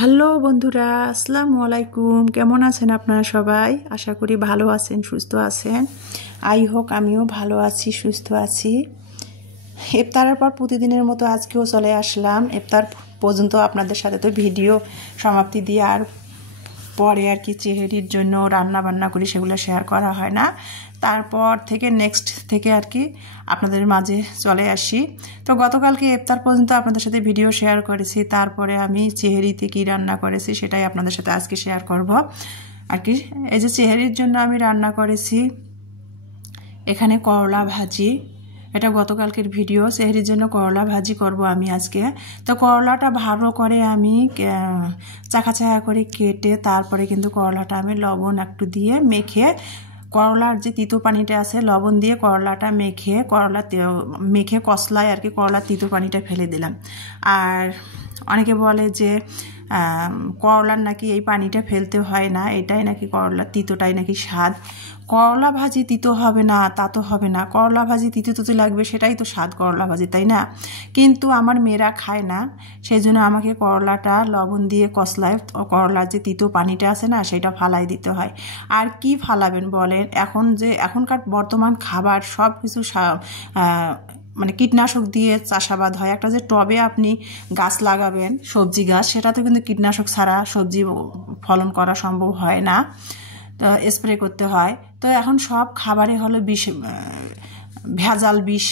Hello বন্ধুরা, আসসালামু আলাইকুম। কেমন আছেন আপনারা সবাই? আশা করি ভালো আছেন, সুস্থ আছেন। আই হোক আমিও ভালো আছি, সুস্থ আছি। ইফতারের পর প্রতিদিনের মতো আজকেও চলে আসলাম। ইফতার পর্যন্ত আপনাদের সাথে তো ভিডিও সমাপ্তি দিয়ে আর পরে আর কি চেহারির জন্য রান্না বান্না করি, সেগুলো শেয়ার করা হয় না। তারপর থেকে নেক্সট থেকে আর কি আপনাদের মাঝে চলে আসি। তো গতকালকে ইফতার পর্যন্ত আপনাদের সাথে ভিডিও শেয়ার করেছি, তারপরে আমি চেহারিতে কি রান্না করেছি সেটাই আপনাদের সাথে আজকে শেয়ার করব আর কি। এই যে চেহারির জন্য আমি রান্না করেছি এখানে করলা ভাজি, এটা গতকালকের ভিডিও। সেহরির জন্য করলা ভাজি করব আমি আজকে। তো করলাটা ভালো করে আমি চাকা চাকা করে কেটে তারপরে কিন্তু করলাটা আমি লবণ একটু দিয়ে মেখে, করলার যে তিতো পানিটা আছে লবণ দিয়ে করলাটা মেখে কসলায় আর কি করলার তিতো পানিটা ফেলে দিলাম। আর অনেকে বলে যে করলার নাকি এই পানিটা ফেলতে হয় না, এটাই নাকি করলার তিতোটাই নাকি স্বাদ। করলা ভাজি তিতো হবে না তা তো হবে না, করলা ভাজি তিতো তো লাগবে, সেটাই তো স্বাদ করলা ভাজি, তাই না? কিন্তু আমার মেয়েরা খায় না, সেই জন্য আমাকে করলাটা লবণ দিয়ে কসলায় করলার যে তিতো পানিটা আছে না সেটা ফালাই দিতে হয়। আর কি ফালাবেন বলেন, এখনকার বর্তমান খাবার সব কিছু মানে কীটনাশক দিয়ে চাষাবাদ হয়। একটা যে টবে আপনি গাছ লাগাবেন সবজি গাছ, সেটাতে কিন্তু কীটনাশক ছাড়া সবজি ফলন করা সম্ভব হয় না, তো স্প্রে করতে হয়। তো এখন সব খাবারে হলো বিষ, ভেজাল বিষ।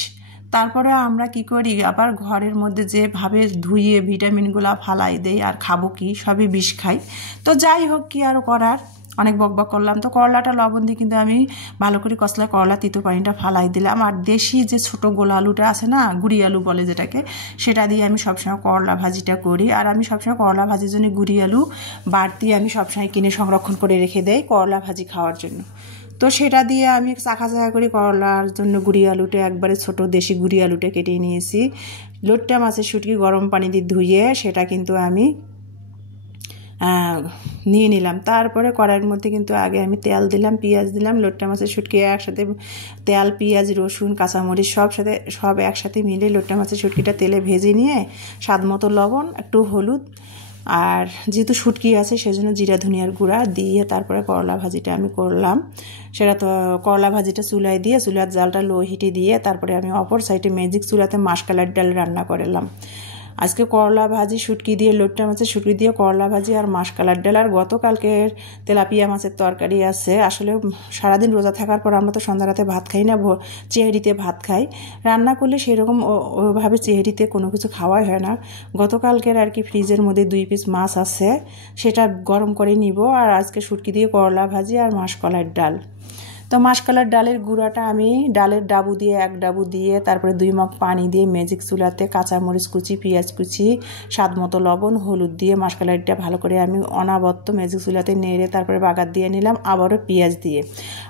তারপরে আমরা কি করি, আবার ঘরের মধ্যে যেভাবে ধুয়ে ভিটামিনগুলো ফালাই দেই, আর খাবো কি, সবই বিষ খাই। তো যাই হোক, কি আর করার, অনেক বকবক করলাম। তো করলাটা লবণ দিয়ে কিন্তু আমি ভালো করে কসলায় করলা তিতো পানিটা ফালাই দিলাম। আর দেশি যে ছোটো গোল আলুটা আছে না, গুড়ি আলু বলে যেটাকে, সেটা দিয়ে আমি সবসময় করলা ভাজিটা করি। আর আমি সবসময় করলা ভাজির জন্য গুড়ি আলু বাড়তি আমি সবসময় কিনে সংরক্ষণ করে রেখে দেই করলা ভাজি খাওয়ার জন্য। তো সেটা দিয়ে আমি চাকা চাকা করে করলার জন্য গুড়ি আলুটা একবারে ছোটো দেশি গুড়ি আলুটা কেটে নিয়েছি। লোট্টা মাছের শুটকি গরম পানি দিয়ে ধুয়ে সেটা কিন্তু আমি নিয়ে নিলাম। তারপরে কড়াইয়ের মধ্যে কিন্তু আগে আমি তেল দিলাম, পেঁয়াজ দিলাম, লোট্টা মাছের শুটকি একসাথে তেল পেঁয়াজ রসুন কাঁচামরিচ সব একসাথে মিলে লোট্টা মাছের শুটকিটা তেলে ভেজে নিয়ে স্বাদ মতো লবণ, একটু হলুদ, আর যেহেতু শুটকি আছে সেজন্য জিরা ধনিয়ার গুঁড়া দিয়ে তারপরে করলা ভাজিটা আমি করলাম। সেটা তো করলা ভাজিটা চুলায় দিয়ে চুলার জালটা লো হিটে দিয়ে তারপরে আমি অপর সাইডে ম্যাজিক চুলাতে মাসকালার ডাল রান্না করলাম। আজকে করলা ভাজি শুটকি দিয়ে, লোট্টা মাছের শুটকি দিয়ে করলা ভাজি আর মাসকালার ডাল। আর গতকালকের তেলাপিয়া মাছের তরকারি আছে। আসলে সারাদিন রোজা থাকার পর আমরা তো সন্ধ্যা রাতে ভাত খাই না, চেহারিতে ভাত খাই। রান্না করলে সেরকম ওইভাবে চেহারিতে কোনো কিছু খাওয়াই হয় না। গতকালকের আর কি ফ্রিজের মধ্যে 2 পিস মাছ আছে, সেটা গরম করে নিব। আর আজকে শুটকি দিয়ে করলা ভাজি আর মাসকলার ডাল। তো মাসকলার ডালের গুঁড়াটা আমি ডালের ডাবু দিয়ে 1 ডাবু দিয়ে তারপরে 2 মগ পানি দিয়ে ম্যাজিক চুলাতে কাঁচামরিচ কুচি, পেঁয়াজ কুচি, স্বাদ মতো লবণ, হলুদ দিয়ে মাসকলাইটা ভালো করে আমি অনাবত্ত ম্যাজিক চুলাতে নেড়ে তারপরে বাগার দিয়ে নিলাম, আবারও পেঁয়াজ দিয়ে।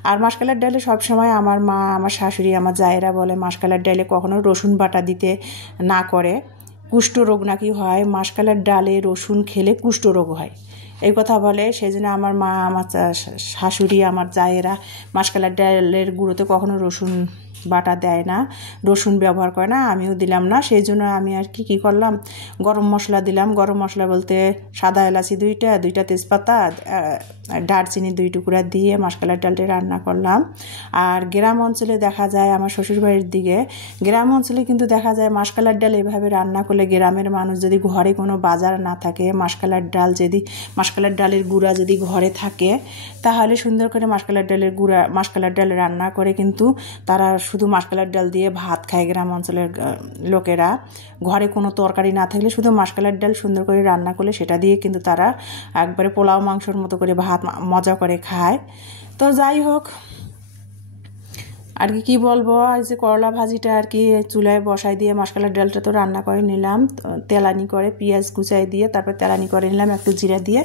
আর মাসকলার ডালে সবসময় আমার মা, আমার শাশুড়ি, আমার জায়েরা বলে মাসকলার ডালে কখনো রসুন বাটা দিতে না করে, কুষ্ঠরোগ নাকি হয়, মাসকলার ডালে রসুন খেলে কুষ্ঠরোগ হয়, এই কথা বলে। সেই জন্য আমার মা, আমার শাশুড়ি, আমার জায়েরা মাসকলার ডালের গুঁড়োতে কখনো রসুন বাটা দেয় না, রসুন ব্যবহার করে না, আমিও দিলাম না। সেই জন্য আমি আর কি করলাম, গরম মশলা দিলাম। গরম মশলা বলতে সাদা এলাচি 2টা তেজপাতা, দারচিনি 2 টুকরা দিয়ে মাসকলার ডালটা রান্না করলাম। আর গ্রাম অঞ্চলে দেখা যায়, আমার শ্বশুরবাড়ির দিকে গ্রাম অঞ্চলে কিন্তু দেখা যায় মাসকলার ডাল এভাবে রান্না করলে, গ্রামের মানুষ যদি ঘরে কোনো বাজার না থাকে, মাসকলার ডালের গুঁড়া যদি ঘরে থাকে, তাহলে সুন্দর করে মাসকলার ডাল রান্না করে কিন্তু তারা শুধু মাসকলার ডাল দিয়ে ভাত খায়। গ্রাম অঞ্চলের লোকেরা ঘরে কোনো তরকারি না থাকলে শুধু মাসকলার ডাল সুন্দর করে রান্না করলে সেটা দিয়ে কিন্তু তারা একবারে পোলাও মাংসর মতো করে ভাত মজা করে খায়। তো যাই হোক, আর কি বলবো, এই যে করলা ভাজিটা আর কি চুলায় বসাই দিয়ে মাসকলার ডালটা তো রান্না করে নিলাম, তেলানি করে পেঁয়াজ কুচাই দিয়ে তারপর তেলানি করে নিলাম একটু জিরা দিয়ে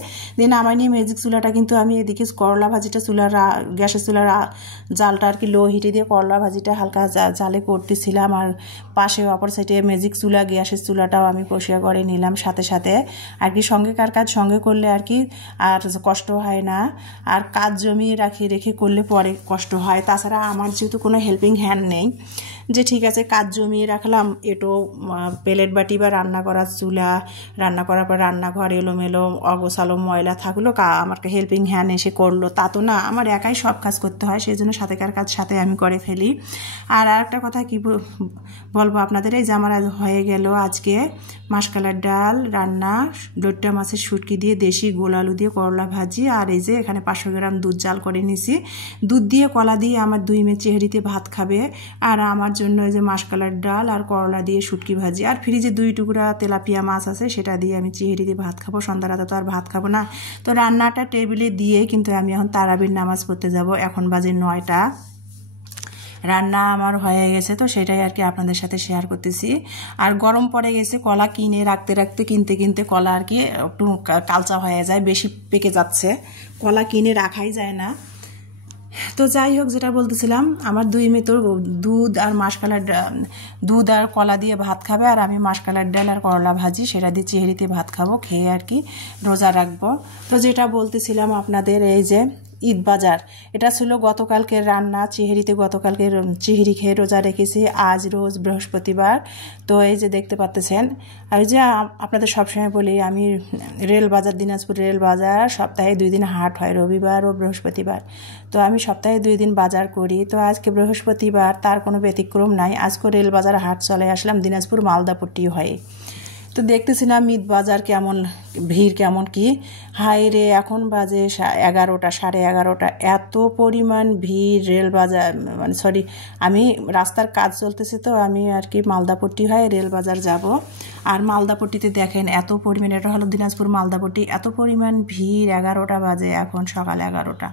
নামাই নিয়ে ম্যাজিক চুলাটা কিন্তু আমি এদিকে করলা ভাজিটা গ্যাসের চুলার জালটা আর কি লো হিটে দিয়ে করলা ভাজিটা হালকা জালে করতেছিলাম। আর পাশে অপর সাইডে ম্যাজিক চুলা, গ্যাসের চুলাটাও আমি পরিষ্কার করে নিলাম সাথে সাথে। আর কি সঙ্গেকার কাজ সঙ্গে করলে আর কি আর কষ্ট হয় না, আর কাজ জমিয়ে রেখে করলে পরে কষ্ট হয়। তাছাড়া আমার যেহেতু কোনো হেল্পিং হ্যান্ড নেই, যে ঠিক আছে কাজ জমিয়ে রাখলাম, এটো প্লেট বাটি বা রান্না করার চুলা, রান্না করার পর রান্নাঘর এলোমেলো অগোছালো ময়লা থাকলো, আমাকে হেল্পিং হ্যান্ড এসে করলো, তা তো না, আমার একাই সব কাজ করতে হয়, সেই জন্য সাথেকার কাজ সাথে আমি করে ফেলি। আর একটা কথা কি বলবো আপনাদের, এই যে আমার হয়ে গেল আজকে মাসকালার ডাল রান্না, লোট্টা মাছের শুটকি দিয়ে দেশি গোল আলু দিয়ে করলা ভাজি, আর এই যে এখানে 500 গ্রাম দুধ জাল করে নিছি, দুধ দিয়ে কলা দিয়ে আমার 2 মেয়ে চেহারিতে ভাত খাবে, আর আমার জন্য এই যে মাসকালার ডাল আর করলা দিয়ে শুটকি ভাজি, আর ফ্রিজে 2 টুকরা তেলাপিয়া মাছ আছে, সেটা দিয়ে আমি চেহারিতে ভাত খাবো, সন্ধ্যা রাতে তো আর ভাত খাবো না। তো রান্নাটা টেবিলে দিয়ে কিন্তু আমি এখন তারাবির নামাজ পড়তে যাব, এখন বাজে 9টা। রান্না আমার হয়ে গেছে, তো সেটাই আর কি আপনাদের সাথে শেয়ার করতেছি। আর গরম পড়ে গেছে, কলা কিনে রাখতে রাখতে কিনতে কিনতে কলা আর কি একটু কালচা হয়ে যায়, বেশি পেকে যাচ্ছে, কলা কিনে রাখাই যায় না। তো যাই হোক, যেটা বলতেছিলাম, আমার 2 মেয়ে তো দুধ আর মাসকালার দুধ আর কলা দিয়ে ভাত খাবে, আর আমি মাসকালার ডাল আর করলা ভাজি সেটা দিয়ে চেহারিতে ভাত খাবো, খেয়ে আর কি রোজা রাখবো। তো যেটা বলতেছিলাম আপনাদের, এই যে ঈদ বাজার, এটা ছিল গতকালকের রান্না, চেহারিতে গতকালকের চেহারি খেয়ে রোজা রেখেছি, আজ রোজ বৃহস্পতিবার। তো এই যে দেখতে পাচ্ছেন, ওই যে আপনাদের সবসময় বলি আমি রেল বাজার, দিনাজপুর রেল বাজার সপ্তাহে 2 দিন হাট হয়, রবিবার ও বৃহস্পতিবার। তো আমি সপ্তাহে 2 দিন বাজার করি, তো আজকে বৃহস্পতিবার, তার কোনো ব্যতিক্রম নাই, আজকে রেল বাজার হাট চলে আসলাম, দিনাজপুর মালদাপট্টি হয়ে। তো দেখতেছিলাম ঈদ বাজার কেমন, ভিড় কেমন কি, হাই রে, এখন বাজে 11টা, 11:30, এত পরিমাণ ভিড় রেল বাজার, মানে সরি, আমি রাস্তার কাজ চলতেছে, তো আমি আর কি মালদাপট্টি হয়ে রেল বাজার যাব। আর মালদাপট্টিতে দেখেন এত পরিমাণ, এটা হলো দিনাজপুর মালদাপট্টি, এত পরিমাণ ভিড়, 11টা বাজে এখন, সকাল 11টা,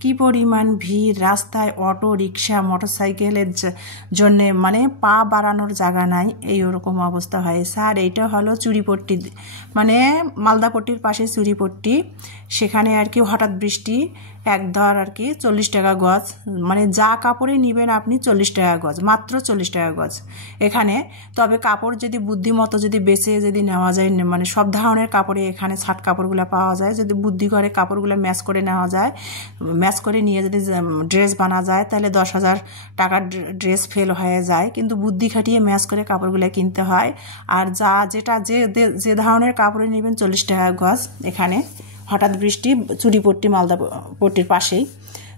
কি পরিমাণ ভিড়, রাস্তায় অটো রিক্সা মোটরসাইকেলের জন্যে মানে পা বাড়ানোর জায়গা নাই, এই ওরকম অবস্থা হয়েছে। আর এইটা হলো চুরিপট্টি, মানে মালদাপট্টির পাশে চুরিপট্টি, সেখানে আর কি হঠাৎ বৃষ্টি, একধর আর কি 40 টাকা গজ, মানে যা কাপড়ে নেবেন আপনি 40 টাকা গজ, মাত্র 40 টাকা গজ এখানে। তবে কাপড় যদি বুদ্ধিমতো যদি বেছে যদি নেওয়া যায়, মানে সব ধরনের কাপড়ে এখানে ছাট কাপড়গুলো পাওয়া যায়, যদি বুদ্ধি করে কাপড়গুলো ম্যাচ করে নেওয়া যায়, ম্যাচ করে নিয়ে যদি ড্রেস বানা যায়, তাহলে 10,000 টাকার ড্রেস ফেল হয়ে যায়, কিন্তু বুদ্ধি খাটিয়ে ম্যাচ করে কাপড়গুলো কিনতে হয়। আর যেটা যে ধরনের কাপড়ে নেবেন 40 টাকা গজ এখানে। হঠাৎ বৃষ্টি, চুরিপট্টি মালদাপট্টির পাশেই।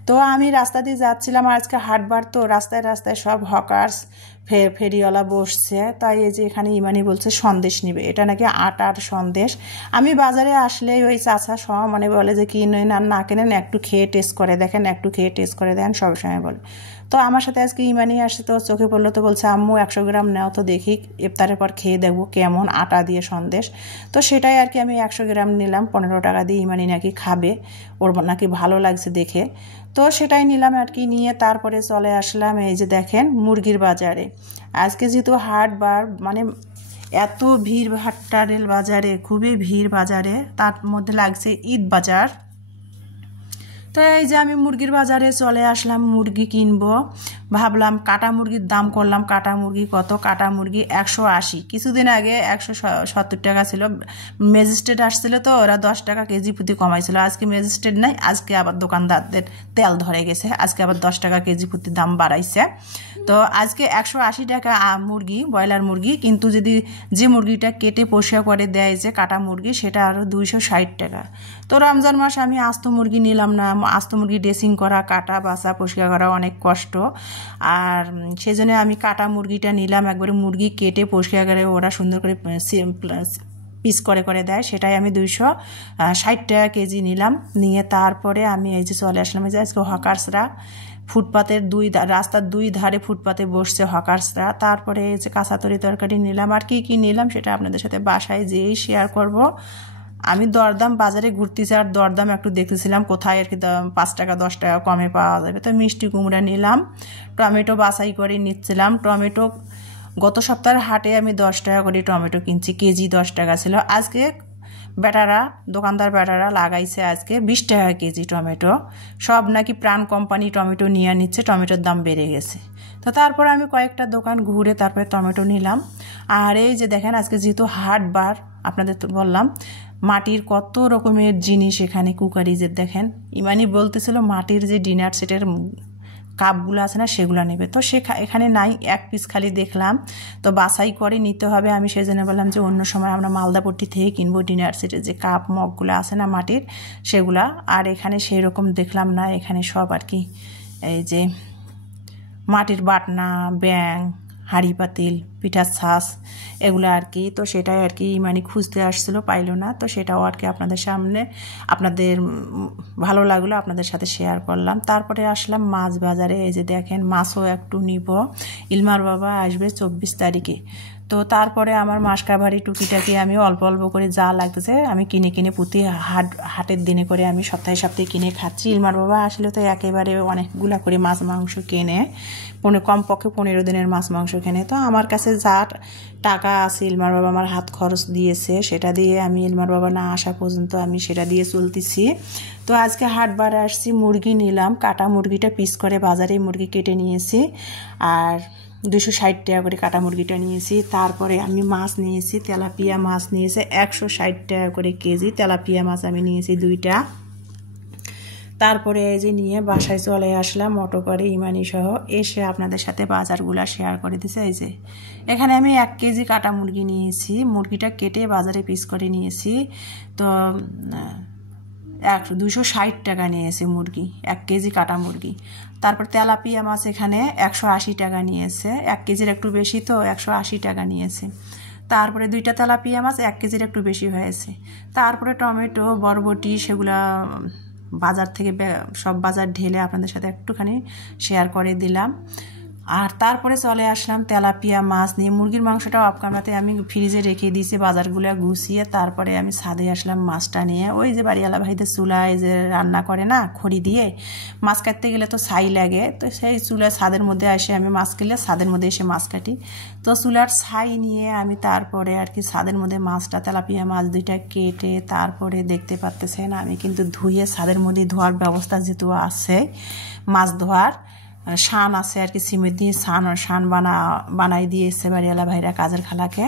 তো আমি রাস্তা দিয়ে যাচ্ছিলাম, আজকে হাটবার, তো রাস্তায় রাস্তায় সব হকার্স ফেরিওয়ালা বসছে, তাই এই যে এখানে ইমানি বলছে সন্দেশ নিবে, এটা নাকি আটার সন্দেশ। আমি বাজারে আসলেই ওই চাচা মানে বলে যে কিনেন আর না কেনেন, একটু খেয়ে টেস্ট করে দেখেন, একটু খেয়ে টেস্ট করে দেন, সবসময় বলে। তো আমার সাথে আজকে ইমানি আসছে, তো চোখে পড়লো, তো বলছে আম্মু 100 গ্রাম নাও, তো দেখি ইফতারের পর খেয়ে দেখবো কেমন আটা দিয়ে সন্দেশ। তো সেটাই আর কি আমি 100 গ্রাম নিলাম, 15 টাকা দিয়ে, ইমানি নাকি খাবে, ওর নাকি ভালো লাগছে দেখে, তো সেটাই নিলাম আর কি। নিয়ে তারপরে চলে আসলাম এই যে দেখেন মুরগির বাজারে। আজকে যেহেতু হাটবার, মানে এত ভিড় ভাট্টা রেল বাজারে, খুবই ভিড় বাজারে, তার মধ্যে লাগছে ঈদ বাজার। তো এই যে আমি মুরগির বাজারে চলে আসলাম, মুরগি কিনবো, ভাবলাম কাটা মুরগির দাম করলাম, কাটা মুরগি কত, কাটা মুরগি 180, কিছুদিন আগে 170 টাকা ছিল, ম্যাজিস্ট্রেট আসছিল, তো ওরা 10 টাকা কেজি প্রতি কমাইছিল, আজকে ম্যাজিস্ট্রেট নাই, আজকে আবার দোকানদারদের তেল ধরে গেছে, আজকে আবার 10 টাকা কেজি প্রতি দাম বাড়াইছে। তো আজকে 180 টাকা মুরগি, ব্রয়লার মুরগি, কিন্তু যদি যে মুরগিটা কেটে পোষা করে দেয় যে কাটা মুরগি, সেটা আরও 260 টাকা। তো রমজান মাস আমি আস্ত মুরগি নিলাম না, আস্ত মুরগি ড্রেসিং করা, কাটা, বাছা, পরিষ্কার করা অনেক কষ্ট, আর সেই জন্য আমি কাটা মুরগিটা নিলাম, একবারে মুরগি কেটে পরিষ্কার করে ওরা সুন্দর করে পিস করে করে দেয়, সেটাই আমি 260 টাকা কেজি নিলাম। নিয়ে তারপরে আমি এই যে চলে আসলাম, এই যে আজকে হকার্সরা ফুটপাতের রাস্তার 2 ধারে ফুটপাতে বসছে হকার্সরা। তারপরে এই যে কাঁচা তরকারি নিলাম, আর কি কি নিলাম সেটা আপনাদের সাথে বাসায় যেয়েই শেয়ার করব। আমি দরদাম বাজারে ঘুরতেছি, আর দরদাম একটু দেখতেছিলাম কোথায় আর কি 5 টাকা 10 টাকা কমে পাওয়া যাবে। তো মিষ্টি কুমড়া নিলাম, টমেটো বাছাই করে নিচ্ছিলাম। টমেটো গত সপ্তাহের হাটে আমি 10 টাকা করে টমেটো কিনছি, কেজি 10 টাকা ছিল। আজকে দোকানদার বেটারা লাগাইছে আজকে 20 টাকা কেজি টমেটো। সব নাকি প্রাণ কোম্পানি টমেটো নিয়ে নিচ্ছে, টমেটোর দাম বেড়ে গেছে। তো তারপর আমি কয়েকটা দোকান ঘুরে তারপরে টমেটো নিলাম। আর এই যে দেখেন আজকে যেহেতু হাটবার, আপনাদের তো বললাম মাটির কত রকমের জিনিস এখানে, কুকারিজের দেখেন, ইমানি বলতেছিল মাটির যে ডিনার সেটের কাপগুলো আছে না সেগুলো নেবে। তো এখানে নাই, এক পিস খালি দেখলাম, তো বাছাই করে নিতে হবে। আমি সেই জন্য বললাম যে অন্য সময় আমরা মালদাপট্টি থেকে কিনবো ডিনার সেটের যে কাপ মগগুলো আছে না মাটির সেগুলা। আর এখানে সেই রকম দেখলাম না, এখানে সব আর কি এই যে মাটির বাটনা, ব্যাং, হাঁড়ি পাতিল, পিঠার ছাঁচ এগুলো আর কি। তো সেটাই আর কি মানে খুঁজতে আসছিলো, পাইলো না। তো সেটাও আর কি আপনাদের সামনে, আপনাদের ভালো লাগলো, আপনাদের সাথে শেয়ার করলাম। তারপরে আসলাম মাছ বাজারে। এই যে দেখেন মাছও একটু নিব, ইলমার বাবা আসবে 24 তারিখে। তো তারপরে আমার মাসকাবারি টুকিটাকি আমি অল্প অল্প করে যা লাগতেছে আমি কিনে কিনে প্রতি হাটের দিনে করে আমি সপ্তাহে সপ্তাহে কিনে খাচ্ছি। ইলমার বাবা আসলে তো একেবারে অনেকগুলা করে মাছ মাংস কেনে, কমপক্ষে 15 দিনের মাছ মাংস কেনে। তো আমার কাছে যা টাকা আছে ইলমার বাবা আমার হাত খরচ দিয়েছে, সেটা দিয়ে আমি ইলমার বাবা না আসা পর্যন্ত আমি সেটা দিয়ে চলতেছি। তো আজকে হাটবারে আসছি, মুরগি নিলাম, কাটা মুরগিটা পিস করে বাজারে মুরগি কেটে নিয়েছি, আর 260 টাকা করে কাটা মুরগিটা নিয়েছি। তারপরে আমি মাছ নিয়েছি, তেলাপিয়া মাছ নিয়েছে 160 টাকা করে কেজি। তেলাপিয়া মাছ আমি নিয়েছি 2টা। তারপরে এই যে নিয়ে বাসায় চলে আসলাম অটো করে ইমানি সহ। এসে আপনাদের সাথে বাজারগুলো শেয়ার করে দিছে। এই যে এখানে আমি 1 কেজি কাটা মুরগি নিয়েছি, মুরগিটা কেটে বাজারে পিস করে নিয়েছি। তো 260 টাকা নিয়েছে মুরগি, 1 কেজি কাটা মুরগি। তারপর তেলাপিয়া মাছ এখানে 180 টাকা নিয়েছে, 1 কেজির একটু বেশি তো 180 টাকা নিয়েছে। তারপরে 2টা তেলাপিয়া মাছ 1 কেজির একটু বেশি হয়েছে। তারপরে টমেটো, বরবটি সেগুলা বাজার থেকে সব বাজার ঢেলে আপনাদের সাথে একটুখানি শেয়ার করে দিলাম। আর তারপরে চলে আসলাম তেলাপিয়া মাছ নিয়ে। মুরগির মাংসটাও আপকামরাতে আমি ফ্রিজে রেখে দিয়েছি বাজারগুলো গুছিয়ে। তারপরে আমি ছাদে আসলাম মাছটা নিয়ে। ওই যে বাড়িওয়ালা ভাইদের চুলায় যে রান্না করে না খড়ি দিয়ে, মাছ কাটতে গেলে তো ছাই লাগে, তো সেই চুলার ছাদের মধ্যে এসে আমি মাছ কিনলে ছাদের মধ্যে এসে মাছ কাটি। তো চুলার ছাই নিয়ে আমি তারপরে আর কি ছাদের মধ্যে মাছটা, তেলাপিয়া মাছ 2টা কেটে তারপরে দেখতে পারতেছেন আমি কিন্তু ধুয়ে ছাদের মধ্যে ধোয়ার ব্যবস্থা যেহেতু আছে, মাছ ধোয়ার শান আছে আর কি, সিমেন্ট দিয়ে শান বানাই দিয়েছে বাড়িওয়ালা ভাইরা কাজের খালাকে।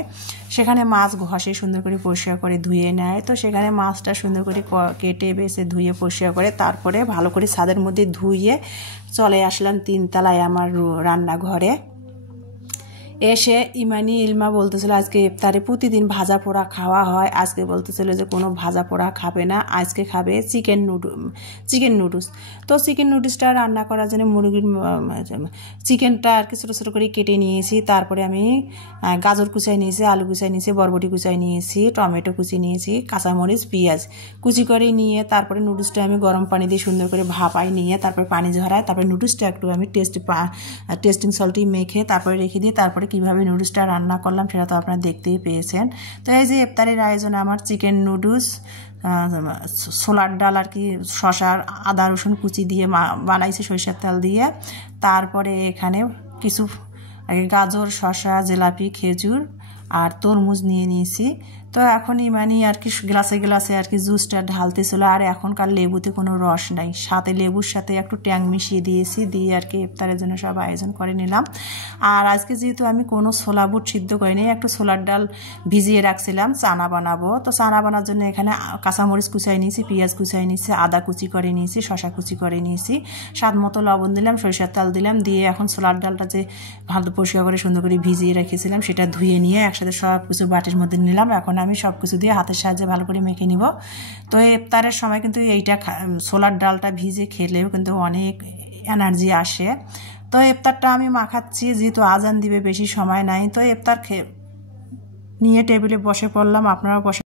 সেখানে মাছ ঘষে সুন্দর করে পরিষ্কার করে ধুয়ে নেয়। তো সেখানে মাছটা সুন্দর করে কেটে বেছে ধুয়ে পরিষ্কার করে তারপরে ভালো করে ছাদের মধ্যে ধুয়ে চলে আসলাম 3 তলায় আমার রান্নাঘরে। এসে ইমানি ইলমা বলতেছিল আজকে ইফতারে প্রতিদিন ভাজা পোড়া খাওয়া হয়, আজকে বলতেছিল যে কোনো ভাজা পোড়া খাবে না, আজকে খাবে চিকেন নুডলস। তো চিকেন নুডলসটা রান্না করার জন্য মুরগির চিকেনটা আর কি ছোটো ছোটো করে কেটে নিয়েছি। তারপরে আমি গাজর কুচাই নিয়েছি, আলু কুচাই নিয়েছি, বরবটি কুচাই নিয়েছি, টমেটো কুচি নিয়েছি, কাঁচামরিচ, পেঁয়াজ কুচি করে নিয়ে তারপরে নুডলসটা আমি গরম পানি দিয়ে সুন্দর করে ভাপাই নিয়ে তারপরে পানি ঝরাই, তারপরে নুডলসটা একটু আমি টেস্টিং সল্টই মেখে তারপরে রেখে দিই। তারপরে কীভাবে নুডলসটা রান্না করলাম সেটা তো আপনারা দেখতেই পেয়েছেন। তো এই যে ইফতারের আয়োজনে আমার চিকেন নুডলস, ছোলার ডাল আর কি শসা আদা রসুন কুচি দিয়ে বানাইছি সরিষার তেল দিয়ে। তারপরে এখানে কিছু গাজর, শসা, জিলাপি, খেজুর আর তরমুজ নিয়ে নিয়েছি। তো এখন ইমানি আর কি গ্লাসে আর কি জুসটা ঢালতেছিল। আর এখনকার লেবুতে কোনো রস নাই, সাথে লেবুর সাথে একটু ট্যাং মিশিয়ে দিয়েছি, দিয়ে আর কি ইফতারের জন্য সব আয়োজন করে নিলাম। আর আজকে যেহেতু আমি কোনো ছোলা বুট সিদ্ধ করিনি, একটু ছোলার ডাল ভিজিয়ে রাখছিলাম, চানা বানাবো। তো চানা বানার জন্য এখানে কাঁচামরিচ কুচাই নিয়েছি, পেঁয়াজ কুচাই নিয়েছি, আদা কুচি করে নিয়েছি, শসা কুচি করে নিয়েছি, স্বাদ মতো লবণ দিলাম, সরিষার তেল দিলাম, দিয়ে এখন ছোলার ডালটা যে ভালো পরিষ্কার করে সুন্দর করে ভিজিয়ে রেখেছিলাম সেটা ধুয়ে নিয়ে একসাথে সব কিছু বাটির মধ্যে নিলাম। এখন আমি সব কিছু দিয়ে হাতের সাহায্যে ভালো করে মেখে নিব। তো ইফতারের সময় কিন্তু এইটা ছোলার ডালটা ভিজে খেলেও কিন্তু অনেক এনার্জি আসে। তো ইফতারটা আমি মাখাচ্ছি, যেহেতু আজান দিবে বেশি সময় নাই। তো ইফতার নিয়ে টেবিলে বসে পড়লাম, আপনারাও বসে